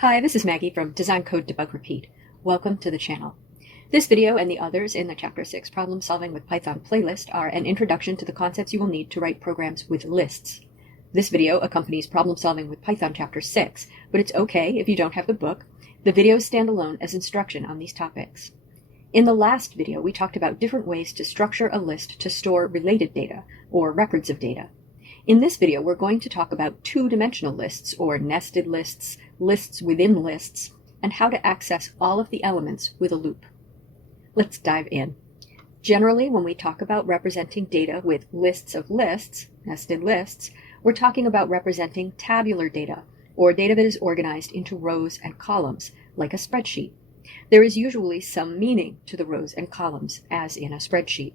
Hi, this is Maggie from Design Code Debug Repeat. Welcome to the channel. This video and the others in the Chapter 6 Problem Solving with Python playlist are an introduction to the concepts you will need to write programs with lists. This video accompanies Problem Solving with Python Chapter 6, but it's okay if you don't have the book. The videos stand alone as instruction on these topics. In the last video, we talked about different ways to structure a list to store related data, or records of data. In this video, we're going to talk about two-dimensional lists, or nested lists, lists within lists, and how to access all of the elements with a loop. Let's dive in. Generally, when we talk about representing data with lists of lists, nested lists, we're talking about representing tabular data, or data that is organized into rows and columns, like a spreadsheet. There is usually some meaning to the rows and columns, as in a spreadsheet.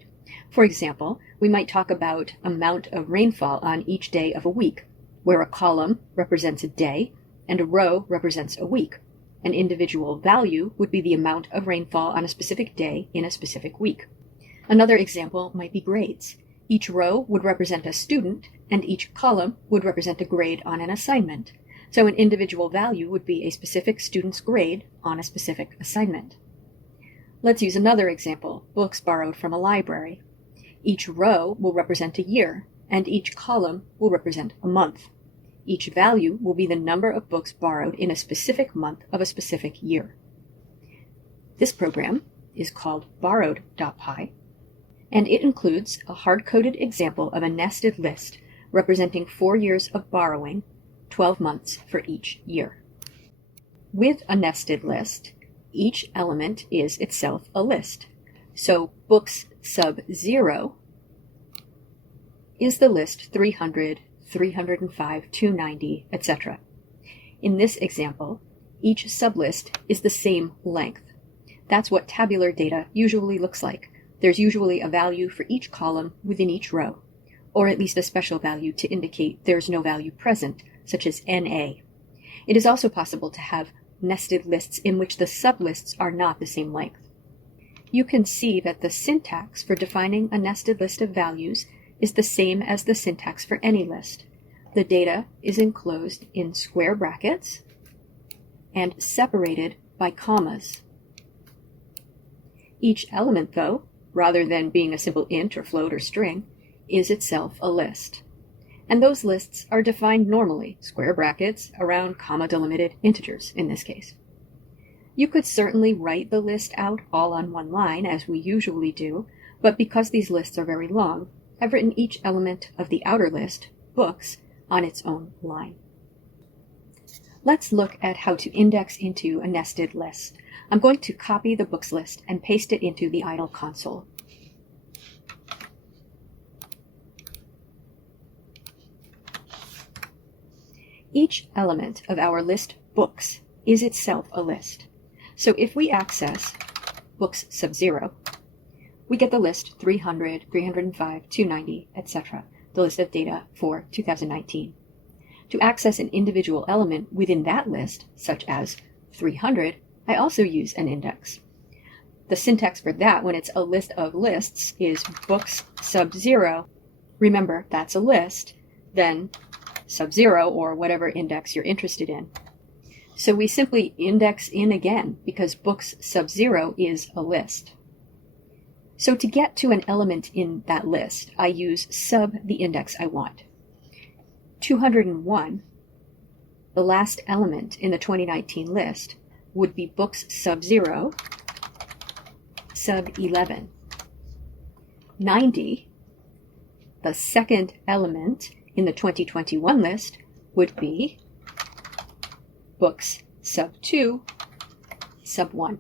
For example, we might talk about amount of rainfall on each day of a week, where a column represents a day and a row represents a week. An individual value would be the amount of rainfall on a specific day in a specific week. Another example might be grades. Each row would represent a student, and each column would represent a grade on an assignment. So an individual value would be a specific student's grade on a specific assignment. Let's use another example, books borrowed from a library. Each row will represent a year, and each column will represent a month. Each value will be the number of books borrowed in a specific month of a specific year. This program is called borrowed.py, and it includes a hard-coded example of a nested list representing 4 years of borrowing, 12 months for each year. With a nested list, each element is itself a list. So books sub 0 is the list 300, 305, 290, etc. In this example, each sublist is the same length. That's what tabular data usually looks like. There's usually a value for each column within each row, or at least a special value to indicate there's no value present, such as NA. It is also possible to have nested lists in which the sublists are not the same length. You can see that the syntax for defining a nested list of values is the same as the syntax for any list. The data is enclosed in square brackets and separated by commas. Each element, though, rather than being a simple int or float or string, is itself a list. And those lists are defined normally, square brackets, around comma-delimited integers in this case. You could certainly write the list out all on one line, as we usually do, but because these lists are very long, I've written each element of the outer list, books, on its own line. Let's look at how to index into a nested list. I'm going to copy the books list and paste it into the idle console. Each element of our list books is itself a list. So if we access books sub 0, we get the list 300, 305, 290, etc., the list of data for 2019. To access an individual element within that list, such as 300, I also use an index. The syntax for that, when it's a list of lists, is books sub 0. Remember, that's a list, then sub 0, or whatever index you're interested in. So we simply index in again, because books sub 0 is a list. So to get to an element in that list, I use sub the index I want. 201, the last element in the 2019 list, would be books sub 0, sub 11. 90, the second element in the 2021 list, would be books sub 2, sub 1.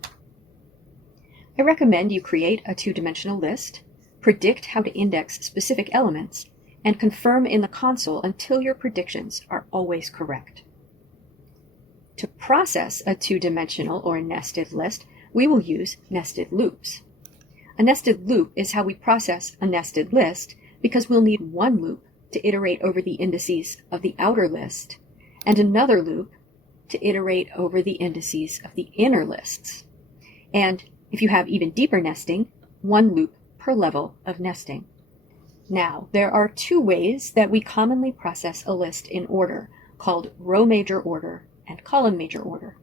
I recommend you create a two-dimensional list, predict how to index specific elements, and confirm in the console until your predictions are always correct. To process a two-dimensional or nested list, we will use nested loops. A nested loop is how we process a nested list because we'll need one loop to iterate over the indices of the outer list, and another loop to iterate over the indices of the inner lists. And if you have even deeper nesting, one loop per level of nesting. Now, there are two ways that we commonly process a list in order, called row major order and column major order.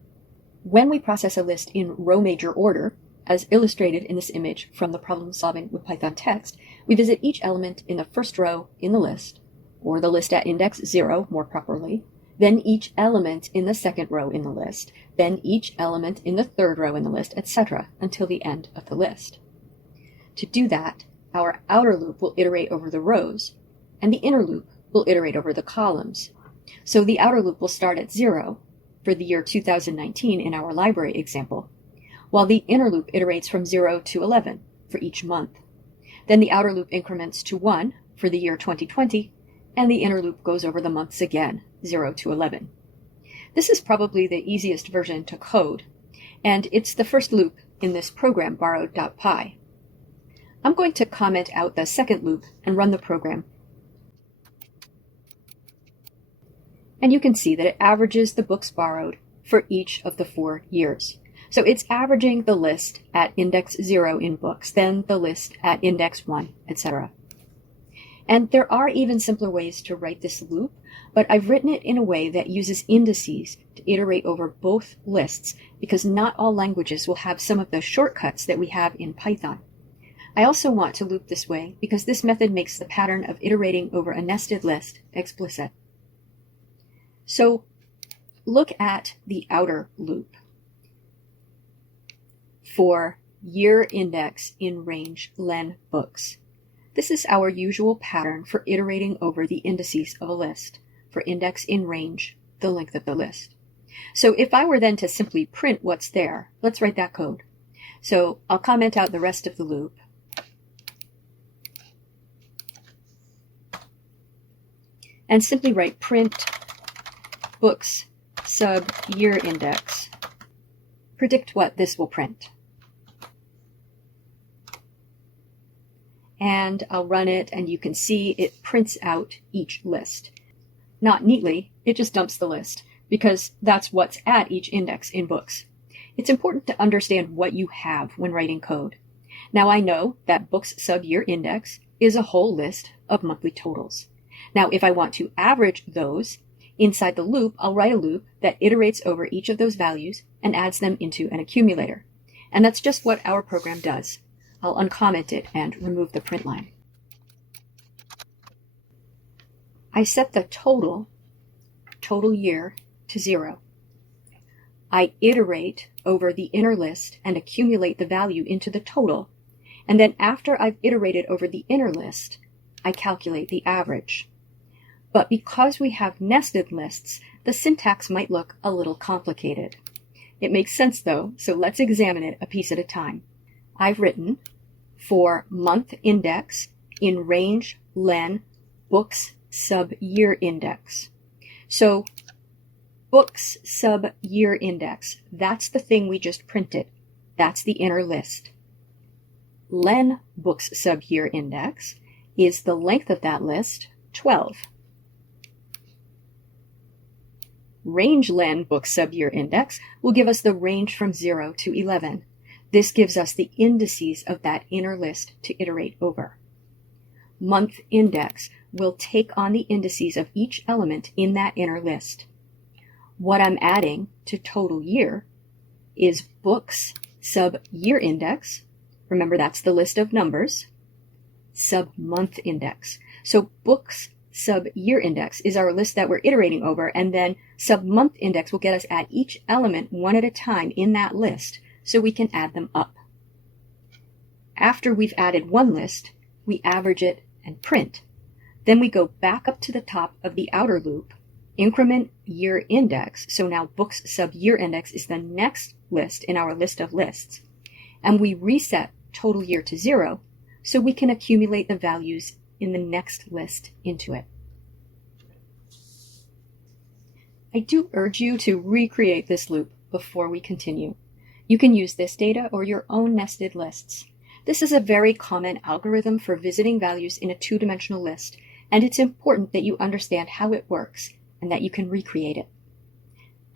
When we process a list in row major order, as illustrated in this image from the Problem Solving with Python text, we visit each element in the first row in the list, or the list at index 0 more properly, then each element in the second row in the list, then each element in the third row in the list, etc., until the end of the list. To do that, our outer loop will iterate over the rows, and the inner loop will iterate over the columns. So the outer loop will start at 0 for the year 2019 in our library example, while the inner loop iterates from 0 to 11 for each month. Then the outer loop increments to 1 for the year 2020, and the inner loop goes over the months again, 0 to 11. This is probably the easiest version to code, and it's the first loop in this program, borrowed.py. I'm going to comment out the second loop and run the program. And you can see that it averages the books borrowed for each of the 4 years. So it's averaging the list at index 0 in books, then the list at index 1, etc. And there are even simpler ways to write this loop, but I've written it in a way that uses indices to iterate over both lists, because not all languages will have some of the shortcuts that we have in Python. I also want to loop this way because this method makes the pattern of iterating over a nested list explicit. So look at the outer loop for year index in range len books. This is our usual pattern for iterating over the indices of a list, for index in range, the length of the list. So if I were then to simply print what's there, let's write that code. So I'll comment out the rest of the loop. And simply write print books sub year index. Predict what this will print. And I'll run it, and you can see it prints out each list. Not neatly, it just dumps the list, because that's what's at each index in books. It's important to understand what you have when writing code. Now I know that books sub year index is a whole list of monthly totals. Now if I want to average those, inside the loop I'll write a loop that iterates over each of those values and adds them into an accumulator. And that's just what our program does. I'll uncomment it and remove the print line. I set the total year, to 0. I iterate over the inner list and accumulate the value into the total, and then after I've iterated over the inner list, I calculate the average. But because we have nested lists, the syntax might look a little complicated. It makes sense though, so let's examine it a piece at a time. I've written for month index in range len books sub year index. So books sub year index, that's the thing we just printed. That's the inner list. Len books sub year index is the length of that list, 12. Range len books sub year index will give us the range from 0 to 11. This gives us the indices of that inner list to iterate over. Month index will take on the indices of each element in that inner list. What I'm adding to total year is books sub year index. Remember, that's the list of numbers. Sub month index. So books sub year index is our list that we're iterating over, and then sub month index will get us at each element one at a time in that list, so we can add them up. After we've added one list, we average it and print. Then we go back up to the top of the outer loop, increment year index, so now books sub year index is the next list in our list of lists, and we reset total year to 0, so we can accumulate the values in the next list into it. I do urge you to recreate this loop before we continue. You can use this data or your own nested lists. This is a very common algorithm for visiting values in a two-dimensional list, and it's important that you understand how it works and that you can recreate it.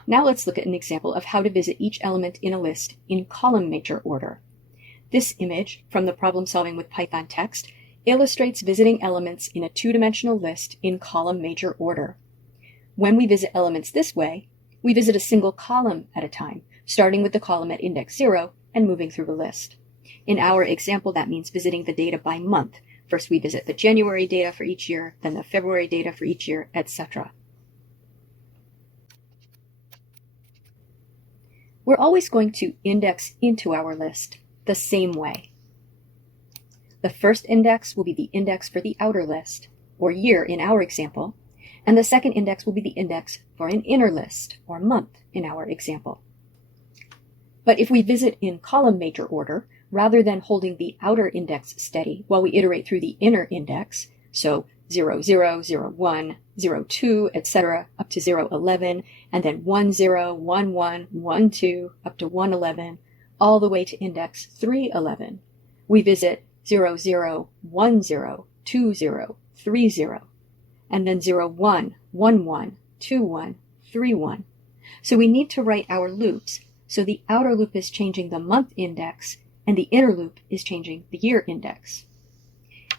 Now let's look at an example of how to visit each element in a list in column major order. This image from the Problem Solving with Python text illustrates visiting elements in a two-dimensional list in column major order. When we visit elements this way, We visit a single column at a time, starting with the column at index 0 and moving through the list. In our example, that means visiting the data by month. First, we visit the January data for each year, then the February data for each year, etc. We're always going to index into our list the same way. The first index will be the index for the outer list, or year in our example, and the second index will be the index for an inner list, or month in our example. But if we visit in column major order, rather than holding the outer index steady while we iterate through the inner index, so 0, 0, 0, 1, 0, 2, etc., up to 0, 11, and then 1, 0, 1, 1, 1, 2, up to 1, 11, all the way to index 3, 11. We visit 0, 0, 1, 0, 2, 0, 3, 0, and then 0, 1, 1, 1, 2, 1, 3, 1. So we need to write our loops. So the outer loop is changing the month index, and the inner loop is changing the year index.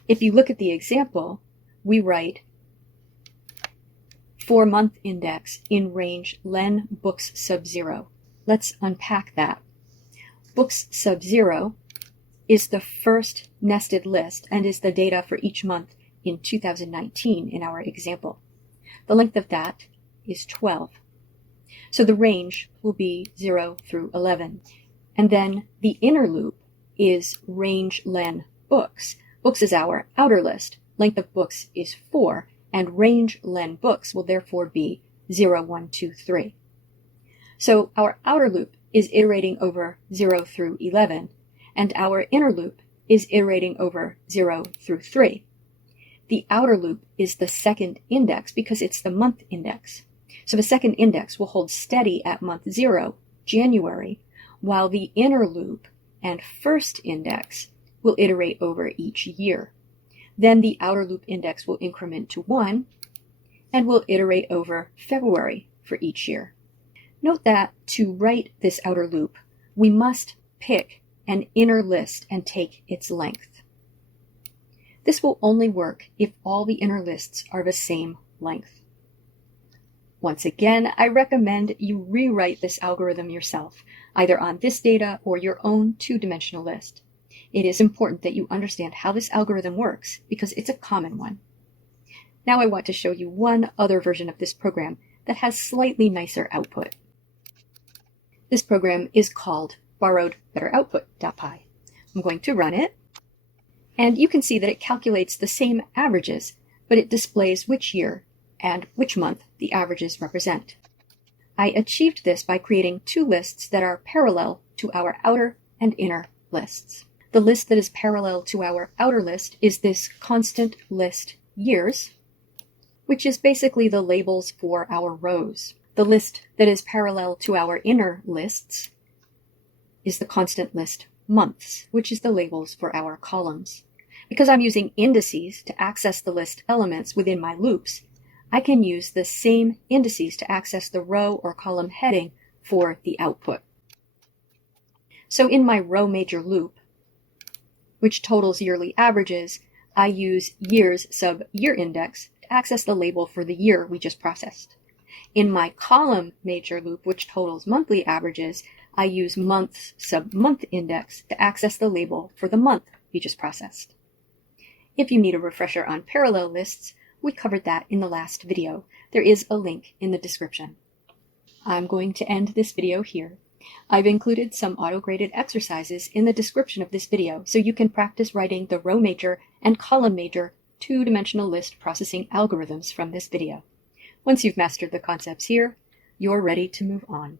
If you look at the example, we write for month index in range len books sub 0. Let's unpack that. Books sub 0 is the first nested list and is the data for each month in 2019 in our example. The length of that is 12. So the range will be 0 through 11. And then the inner loop is range len books. Books is our outer list. Length of books is 4, and range len books will therefore be 0, 1, 2, 3. So our outer loop is iterating over 0 through 11, and our inner loop is iterating over 0 through 3. The outer loop is the second index because it's the month index. So the second index will hold steady at month 0, January, while the inner loop and first index will iterate over each year. Then the outer loop index will increment to 1 and will iterate over February for each year. Note that to write this outer loop, we must pick an inner list and take its length. This will only work if all the inner lists are the same length. Once again, I recommend you rewrite this algorithm yourself, either on this data or your own two-dimensional list. It is important that you understand how this algorithm works because it's a common one. Now I want to show you one other version of this program that has slightly nicer output. This program is called borrowedbetteroutput.py. I'm going to run it, and you can see that it calculates the same averages, but it displays which year and which month the averages represent. I achieved this by creating two lists that are parallel to our outer and inner lists. The list that is parallel to our outer list is this constant list years, which is basically the labels for our rows. The list that is parallel to our inner lists is the constant list months, which is the labels for our columns. Because I'm using indices to access the list elements within my loops, I can use the same indices to access the row or column heading for the output. So in my row major loop, which totals yearly averages, I use years sub year index to access the label for the year we just processed. In my column major loop, which totals monthly averages, I use months sub month index to access the label for the month we just processed. If you need a refresher on parallel lists, we covered that in the last video. There is a link in the description. I'm going to end this video here. I've included some auto-graded exercises in the description of this video so you can practice writing the row major and column major two-dimensional list processing algorithms from this video. Once you've mastered the concepts here, you're ready to move on.